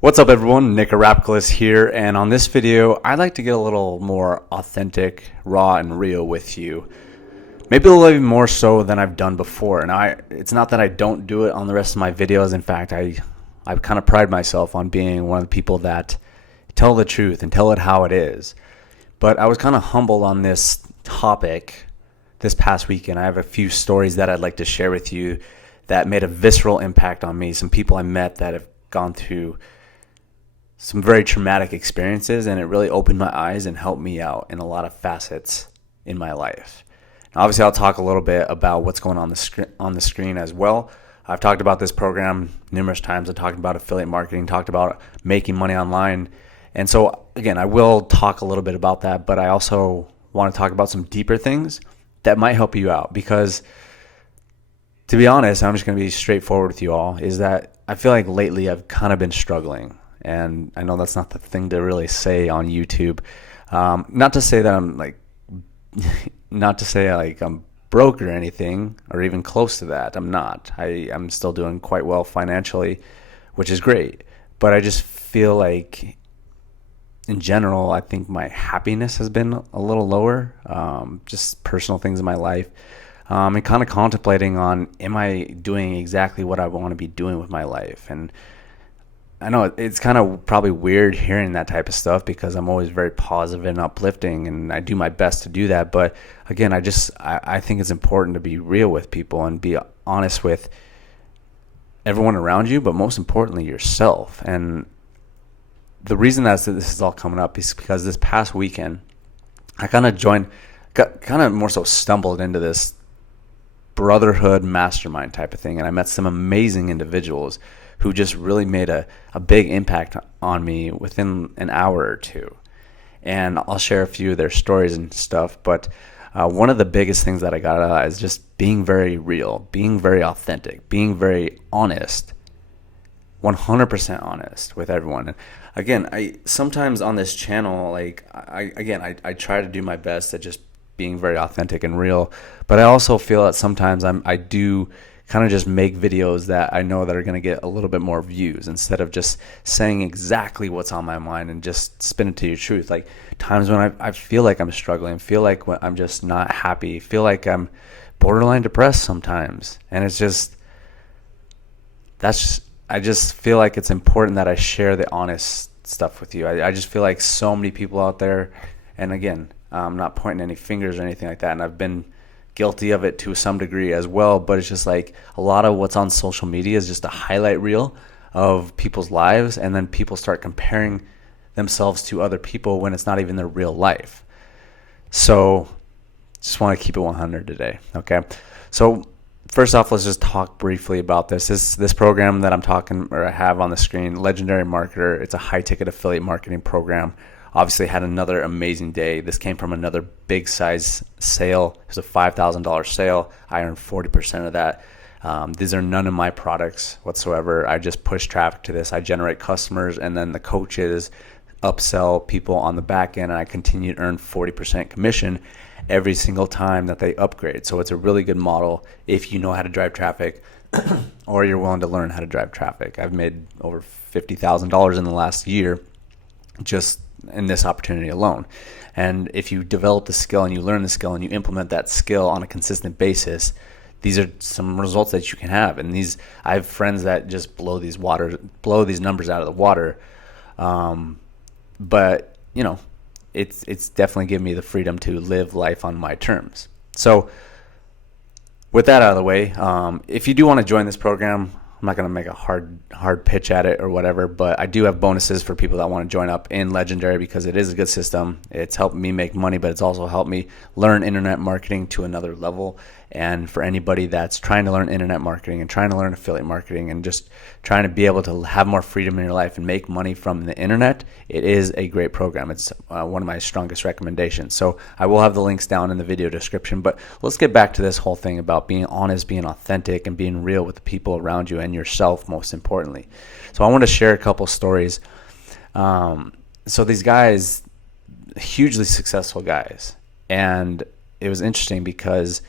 What's up everyone, Nick Arapkalis here, and on this video I'd like to get a little more authentic, raw, and real with you. Maybe a little even more so than I've done before. And it's not that I don't do it on the rest of my videos. In fact, I kind of pride myself on being one of the people that tell the truth and tell it how it is. But I was kind of humbled on this topic this past weekend. I have a few stories that I'd like to share with you that made a visceral impact on me. Some people I met that have gone through some very traumatic experiences, and it really opened my eyes and helped me out in a lot of facets in my life. Now, obviously, I'll talk a little bit about what's going on the screen as well. I've talked about this program numerous times. I talked about affiliate marketing, talked about making money online. And so, again, I will talk a little bit about that, but I also want to talk about some deeper things that might help you out. Because, to be honest, I'm just going to be straightforward with you all, is that I feel like lately I've kind of been struggling. And I know that's not the thing to really say on YouTube. Not to say that I'm broke or anything, or even close to that. I'm not. I'm still doing quite well financially, which is great. But I just feel like, in general, I think my happiness has been a little lower. Just personal things in my life. And kind of contemplating on, am I doing exactly what I want to be doing with my life? And I know it's kind of probably weird hearing that type of stuff, because I'm always very positive and uplifting, and I do my best to do that. But again, I think it's important to be real with people and be honest with everyone around you, but most importantly yourself. And the reason that this is all coming up is because this past weekend I kind of more so stumbled into this brotherhood mastermind type of thing, and I met some amazing individuals who just really made a big impact on me within an hour or two. And I'll share a few of their stories and stuff, but one of the biggest things that I got out of that is just being very real, being very authentic, being very honest, 100% honest with everyone. And again, I sometimes on this channel, I try to do my best at just being very authentic and real, but I also feel that sometimes I do kind of just make videos that I know that are going to get a little bit more views, instead of just saying exactly what's on my mind and just spin it to your truth. Like times when I feel like I'm struggling, feel like I'm just not happy, feel like I'm borderline depressed sometimes. And it's just, I just feel like it's important that I share the honest stuff with you. I just feel like so many people out there, and again, I'm not pointing any fingers or anything like that, and I've been guilty of it to some degree as well, but it's just like a lot of what's on social media is just a highlight reel of people's lives, and then people start comparing themselves to other people when it's not even their real life. So just want to keep it 100 today. Okay, so first off, let's just talk briefly about this program that I have on the screen, Legendary Marketer. It's a high ticket affiliate marketing program. Obviously had another amazing day. This came from another big size sale. It was a $5,000 sale. I earned 40% of that. These are none of my products whatsoever. I just push traffic to this. I generate customers, and then the coaches upsell people on the back end, and I continue to earn 40% commission every single time that they upgrade. So it's a really good model if you know how to drive traffic or you're willing to learn how to drive traffic. I've made over $50,000 in the last year just in this opportunity alone. And if you develop the skill and you learn the skill and you implement that skill on a consistent basis, these are some results that you can have. And I have friends that just blow these numbers out of the water. But you know, it's definitely given me the freedom to live life on my terms. So with that out of the way, if you do want to join this program, I'm not going to make a hard pitch at it or whatever, but I do have bonuses for people that want to join up in Legendary, because it is a good system. It's helped me make money, but it's also helped me learn internet marketing to another level. And for anybody that's trying to learn internet marketing and trying to learn affiliate marketing and just trying to be able to have more freedom in your life and make money from the internet, it is a great program. It's one of my strongest recommendations. So I will have the links down in the video description, but let's get back to this whole thing about being honest, being authentic, and being real with the people around you and yourself, most importantly. So I want to share a couple stories. So these guys, hugely successful guys, and it was interesting because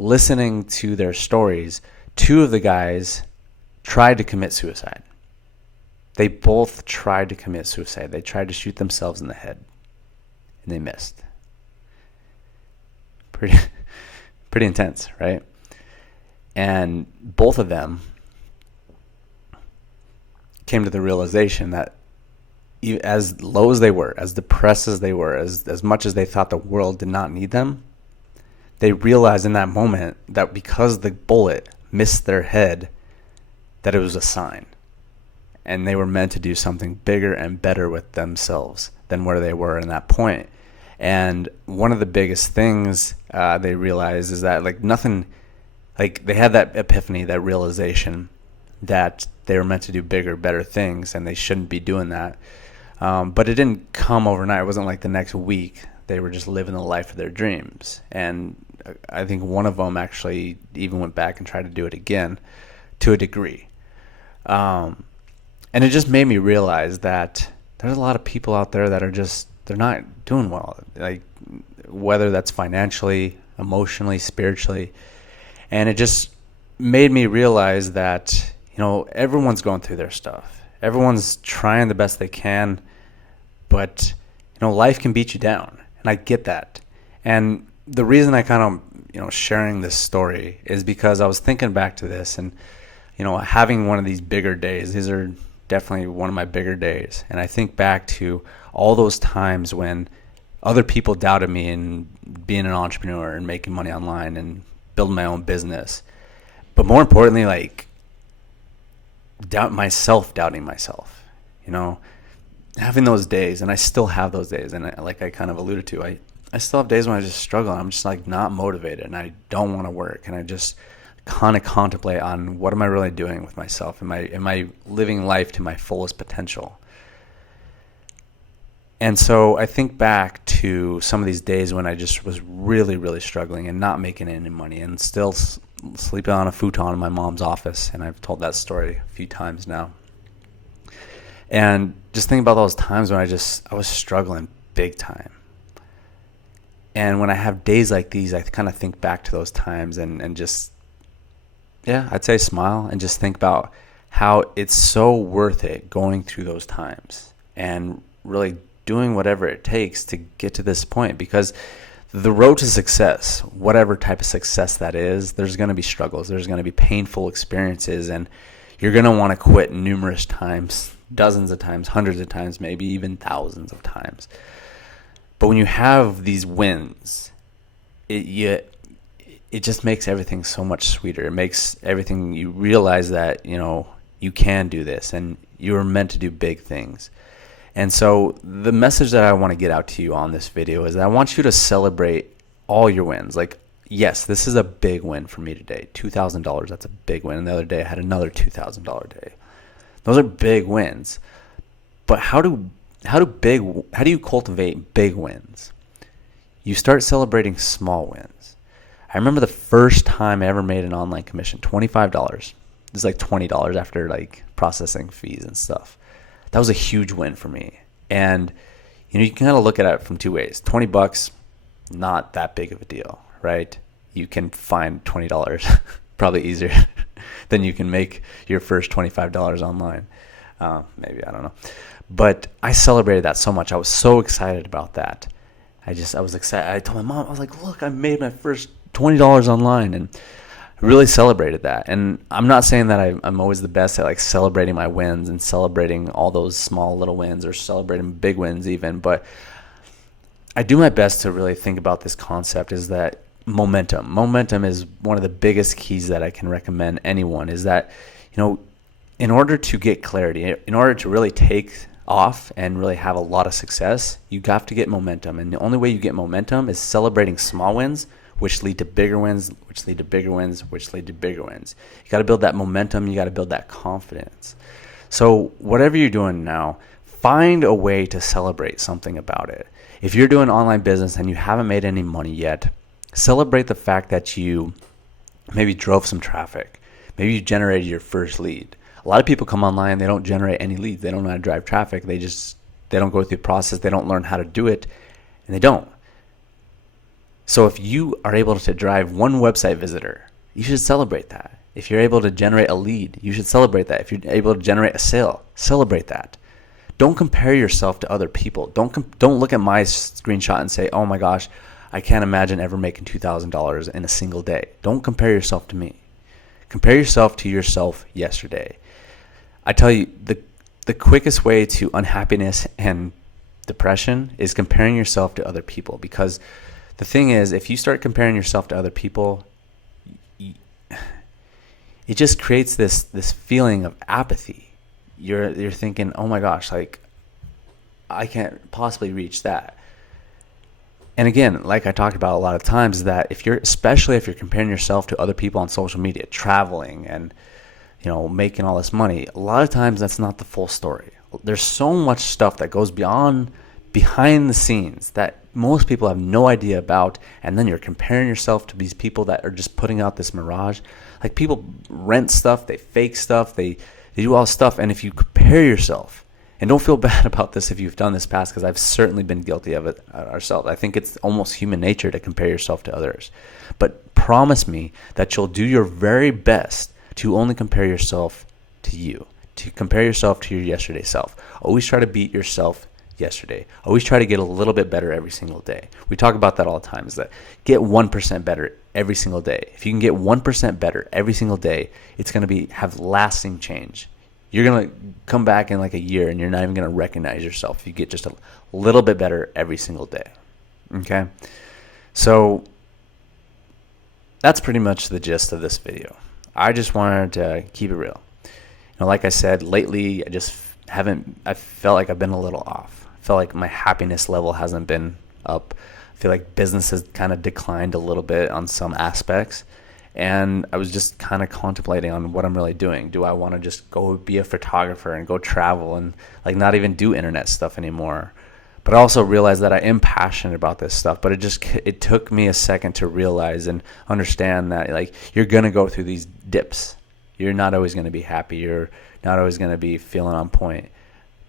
listening to their stories, two of the guys tried to commit suicide. They both tried to commit suicide. They tried to shoot themselves in the head, and they missed. Pretty intense, right? And both of them came to the realization that as low as they were, as depressed as they were, as much as they thought the world did not need them, they realized in that moment that because the bullet missed their head, that it was a sign. And they were meant to do something bigger and better with themselves than where they were in that point. And one of the biggest things they realized is that they had that epiphany, that realization that they were meant to do bigger, better things, and they shouldn't be doing that. But it didn't come overnight. It wasn't like the next week. They were just living the life of their dreams. And I think one of them actually even went back and tried to do it again to a degree. And it just made me realize that there's a lot of people out there that are they're not doing well, like whether that's financially, emotionally, spiritually. And it just made me realize that, everyone's going through their stuff. Everyone's trying the best they can, but, life can beat you down. And I get that. And the reason I kind of, sharing this story is because I was thinking back to this and, having one of these bigger days. These are definitely one of my bigger days. And I think back to all those times when other people doubted me in being an entrepreneur and making money online and building my own business. But more importantly, doubting myself, having those days. And I still have those days. And like I kind of alluded to, I still have days when I just struggle. I'm just not motivated and I don't want to work. And I just kind of contemplate on what am I really doing with myself? Am I living life to my fullest potential? And so I think back to some of these days when I just was really, really struggling and not making any money and still sleeping on a futon in my mom's office. And I've told that story a few times now. And just think about those times when I was struggling big time. And when I have days like these, I kind of think back to those times and just, I'd say smile and just think about how it's so worth it going through those times and really doing whatever it takes to get to this point. Because the road to success, whatever type of success that is, there's going to be struggles. There's going to be painful experiences, and you're going to want to quit numerous times, dozens of times, hundreds of times, maybe even thousands of times. But when you have these wins, it just makes everything so much sweeter. It makes everything, you realize that, you can do this and you're meant to do big things. And so the message that I want to get out to you on this video is that I want you to celebrate all your wins. Like, yes, this is a big win for me today. $2,000, that's a big win. And the other day I had another $2,000 day. Those are big wins. But how do you cultivate big wins? You start celebrating small wins. I remember the first time I ever made an online commission, $25. This is like $20 after processing fees and stuff. That was a huge win for me. And you can kind of look at it from two ways. $20, not that big of a deal, right? You can find $20 probably easier than you can make your first $25 online. Maybe, I don't know. But I celebrated that so much. I was so excited about that. I was excited. I told my mom, I was like, look, I made my first $20 online, and I really celebrated that. And I'm not saying that I'm always the best at celebrating my wins and celebrating all those small little wins or celebrating big wins even, but I do my best to really think about this concept is that momentum is one of the biggest keys that I can recommend anyone. Is that, in order to get clarity, in order to really take off and really have a lot of success, you have to get momentum. And the only way you get momentum is celebrating small wins, which lead to bigger wins, which lead to bigger wins, which lead to bigger wins. You got to build that momentum. You got to build that confidence. So whatever you're doing now, find a way to celebrate something about it. If you're doing online business and you haven't made any money yet, celebrate the fact that you maybe drove some traffic. Maybe you generated your first lead. A lot of people come online, they don't generate any leads. They don't know how to drive traffic. They don't go through the process. They don't learn how to do it, and they don't. So if you are able to drive one website visitor, you should celebrate that. If you're able to generate a lead, you should celebrate that. If you're able to generate a sale, celebrate that. Don't compare yourself to other people. Don't look at my screenshot and say, oh my gosh, I can't imagine ever making $2,000 in a single day. Don't compare yourself to me. Compare yourself to yourself yesterday. I tell you, the quickest way to unhappiness and depression is comparing yourself to other people. Because the thing is, if you start comparing yourself to other people, it just creates this feeling of apathy. You're thinking, oh my gosh, like I can't possibly reach that. And again, like I talked about a lot of times, that especially if you're comparing yourself to other people on social media, traveling and making all this money, a lot of times that's not the full story. There's so much stuff that goes behind the scenes that most people have no idea about, and then you're comparing yourself to these people that are just putting out this mirage. Like, people rent stuff, they fake stuff, they do all this stuff, and if you compare yourself, and don't feel bad about this if you've done this past, because I've certainly been guilty of it ourselves. I think it's almost human nature to compare yourself to others. But promise me that you'll do your very best to only compare yourself to you, to compare yourself to your yesterday self. Always try to beat yourself yesterday. Always try to get a little bit better every single day. We talk about that all the time, is that get 1% better every single day. If you can get 1% better every single day, it's going to have lasting change. You're going to come back in like a year and you're not even going to recognize yourself if you get just a little bit better every single day. Okay? So that's pretty much the gist of this video. I just wanted to keep it real. Like I said, lately I felt like I've been a little off. I felt like my happiness level hasn't been up. I feel like business has kind of declined a little bit on some aspects. And I was just kind of contemplating on what I'm really doing. Do I want to just go be a photographer and go travel and like not even do internet stuff anymore? But I also realized that I am passionate about this stuff. But it took me a second to realize and understand that like you're going to go through these dips. You're not always going to be happy. You're not always going to be feeling on point.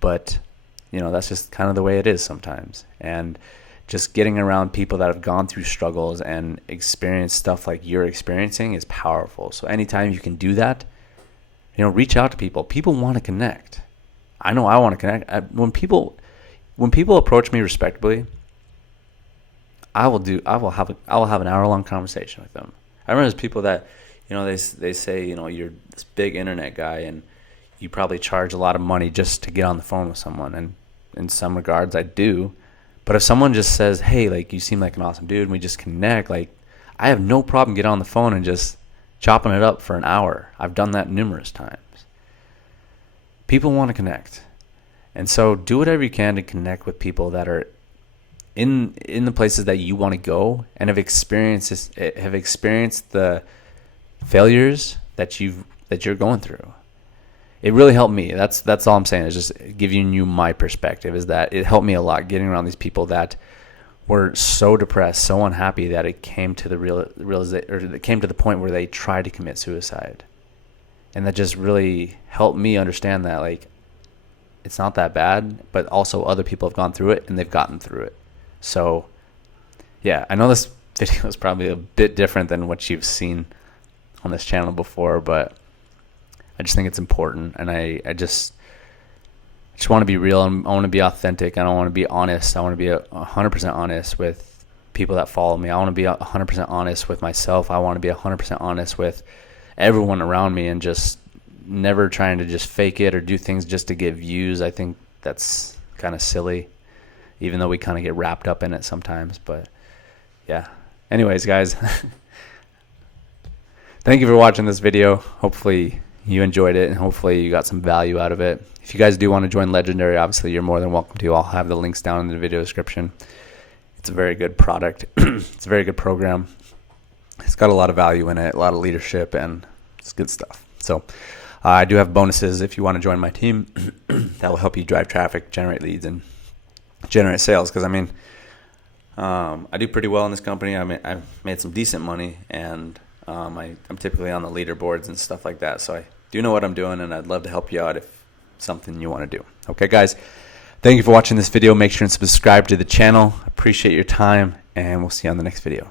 But, that's just kind of the way it is sometimes. And just getting around people that have gone through struggles and experienced stuff like you're experiencing is powerful. So anytime you can do that, reach out to people. People want to connect. I know I want to connect. When people approach me respectbly, I will have an hour-long conversation with them. I remember there's people that, they say, you're this big internet guy and you probably charge a lot of money just to get on the phone with someone. And in some regards, I do. But if someone just says, hey, like, you seem like an awesome dude and we just connect, like, I have no problem getting on the phone and just chopping it up for an hour. I've done that numerous times. People want to connect. And so do whatever you can to connect with people that are in the places that you want to go and have experienced the failures that you're going through. It really helped me. That's all I'm saying, is just giving you my perspective, is that it helped me a lot getting around these people that were so depressed, so unhappy that it came to it came to the point where they tried to commit suicide. And that just really helped me understand that like it's not that bad, but also other people have gone through it and they've gotten through it. So yeah, I know this video is probably a bit different than what you've seen on this channel before, but I just think it's important, and I just want to be real. I want to be authentic. I don't want to be honest. I want to be 100% honest with people that follow me. I want to be 100% honest with myself. I want to be 100% honest with everyone around me, and just never trying to just fake it or do things just to get views. I think that's kind of silly, even though we kind of get wrapped up in it sometimes. But yeah. Anyways, guys, thank you for watching this video. Hopefully you enjoyed it, and hopefully you got some value out of it. If you guys do want to join Legendary, obviously you're more than welcome to. I'll have the links down in the video description. It's a very good product. It's a very good program. It's got a lot of value in it, a lot of leadership, and it's good stuff. So I do have bonuses if you want to join my team. That will help you drive traffic, generate leads, and generate sales. Because I do pretty well in this company. I've made some decent money, and I'm typically on the leaderboards and stuff like that. So I do know what I'm doing, and I'd love to help you out if something you want to do. Okay, guys, thank you for watching this video. Make sure and subscribe to the channel. Appreciate your time, and we'll see you on the next video.